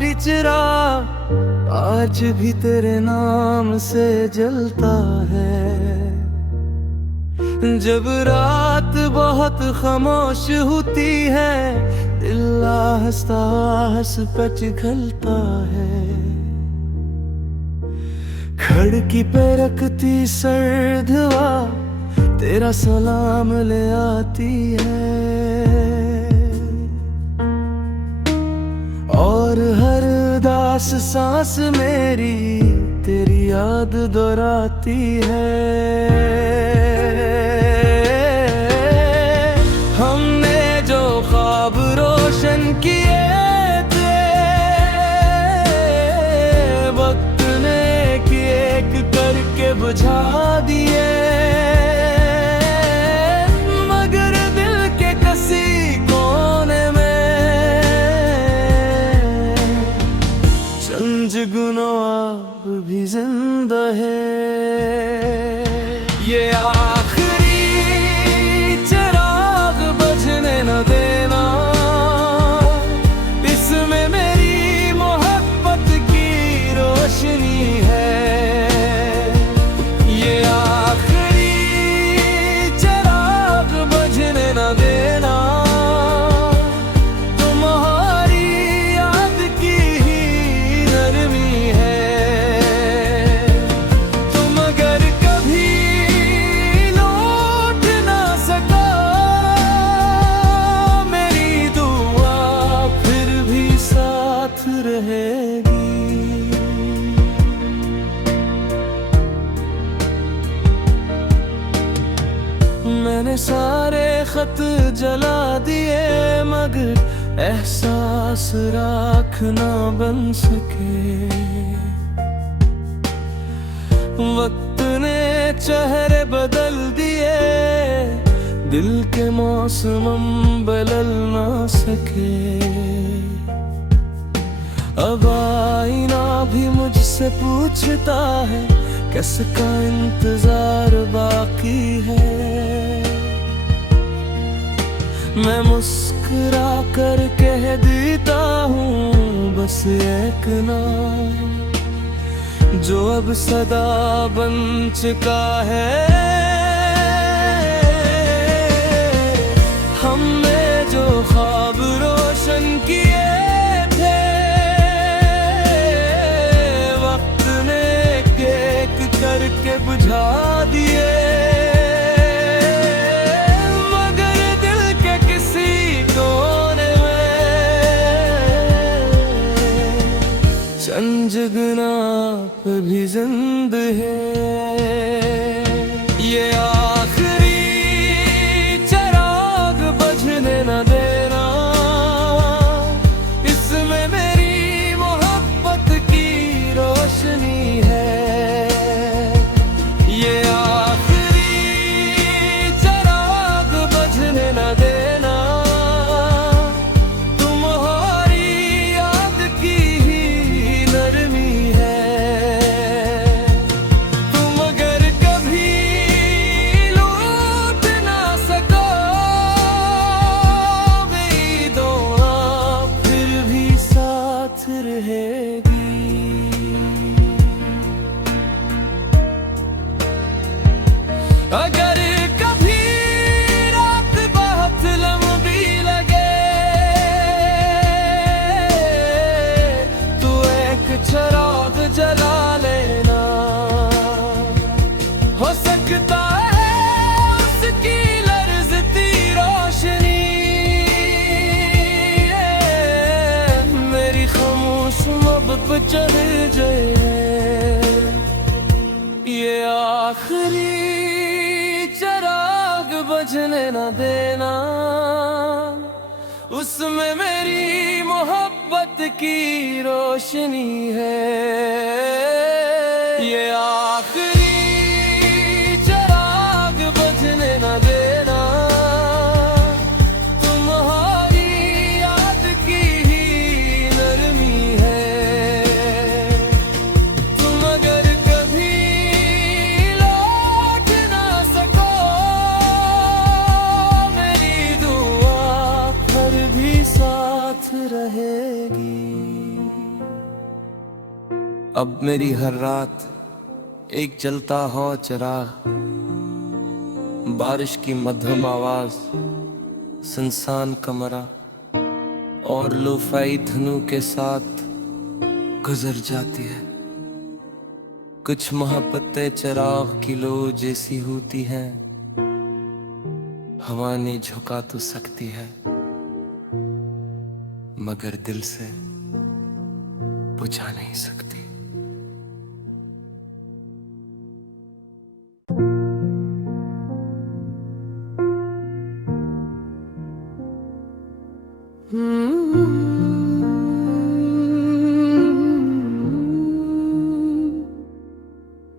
आखिरी चिराग आज भी तेरे नाम से जलता है। जब रात बहुत खामोश होती है, दिल आहिस्ता आहिस्ता पिघलता है। खिड़की पे रखती सर्द हवा तेरा सलाम ले आती है, और हर उदास सांस मेरी तेरी याद दोहराती है। हमने जो ख्वाब रोशन किए थे, वक्त ने एक करके बुझा दिए, मगर दिल के किसी कोने में चंद गुनों अब भी जिंदा है। ये आखिरी चिराग बुझने न देना, इसमें मेरी मोहब्बत की रोशनी है। ये आखिरी चिराग बुझने न देना, तुम्हारी याद की ही नरमी है। तुम अगर कभी लौट ना सका, मेरी दुआ फिर भी साथ रहेगी। मैंने सारे खत जला दिए, मगर एहसास राख ना बन सके। वक्त ने चेहरे बदल दिए, दिल के मौसम बदल ना सके। अब आईना भी मुझसे पूछता है, किसका इंतजार बाकी है। मैं मुस्कुरा कर कह देता हूँ बस एक नाम, जो अब सदा बन चुका है। हमने जो ख्वाब रोशन किए थे, वक्त ने एक करके बुझा दिए, मगर दिल के किसी कोने में चंद गुना पे भी जिंदा है। ये आखिरी चिराग बुझने न देना, इसमें मेरी मोहब्बत की रोशनी है। ये आखिरी चिराग बुझने न देना, तुम्हारी याद की ही नरमी है। तुम अगर कभी लौट ना सको, मेरी दुआ फिर भी साथ रहेगी। अगर कभी रात बहुत लंबी लगे, तो एक चिराग जला लेना। हो सकता है उसकी लर्ज़ती रोशनी मेरी खामोश लब पे चढ़ जाए। ये आखिरी चिराग बुझने न देना, उसमें मेरी मोहब्बत की रोशनी है। ये आखिरी चिराग बुझने न देना, तुम्हारी याद की ही नरमी है। तुम अगर कभी लौट ना सको, मेरी दुआ फिर भी साथ रहेगी। अब मेरी हर रात एक जलता हो चिराग, बारिश की मध्यम आवाज, सुनसान कमरा और लोफाई धनु के साथ गुजर जाती है। कुछ मोहब्बतें चिराग की लो जैसी होती हैं, हवा ने झुका तो सकती है मगर दिल से बुझा नहीं सकती।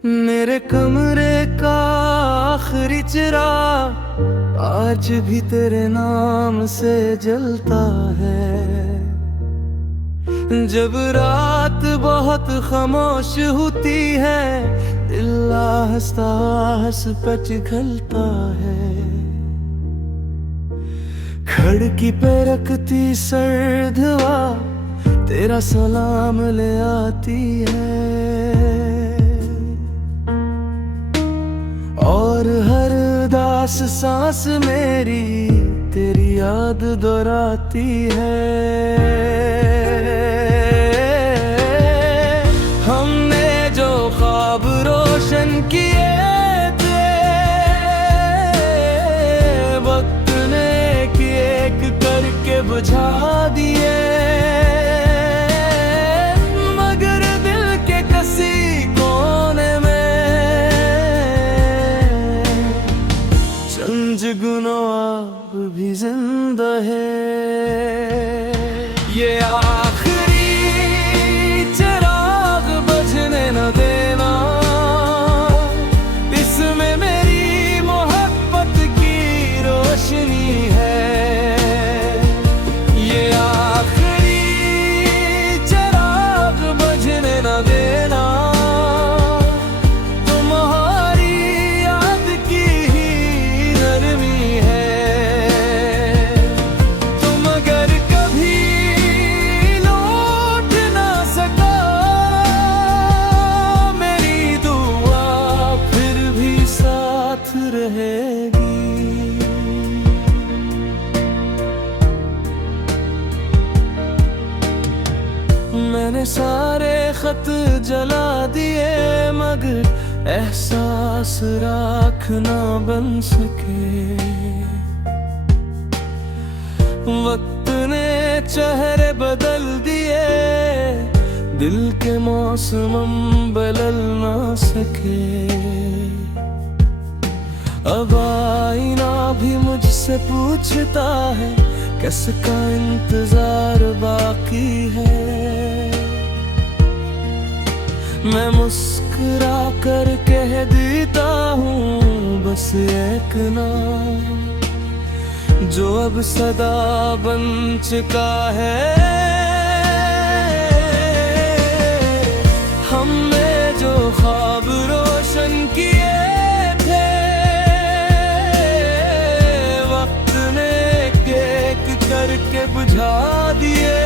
मेरे कमरे का आखिरी चिराग आज भी तेरे नाम से जलता है। जब रात बहुत खामोश होती है, दिल आहिस्ता आहिस्ता पिघलता है। खिड़की पे रखती सर्द हवा तेरा सलाम ले आती है, और हर उदास सांस मेरी तेरी याद दोहराती है। हमने जो ख्वाब रोशन किए थे, वक्त ने एक करके बुझा दिए, मगर दिल के किसी कोने में चंद गुनों अब भी जिंदा है। ये आखिरी चिराग बुझने न देना, इसमें मेरी मोहब्बत की रोशनी है। ये आखिरी चिराग बुझने न देना, तुम्हारी याद की ही नरमी है। तुम अगर कभी लौट ना सका, मेरी दुआ फिर भी साथ रहेगी। मैंने सारे खत जला दिए, मगर एहसास राख ना बन सके। वक्त ने चेहरे बदल दिए, दिल के मौसम बदल ना सके। अब आईना भी मुझसे पूछता है, किसका इंतजार बाकी है। मैं मुस्कुरा कर कह देता हूँ बस एक नाम, जो अब सदा बन चुका है। हमने जो ख्वाब रोशन किए थे, वक्त ने एक करके बुझा दिए,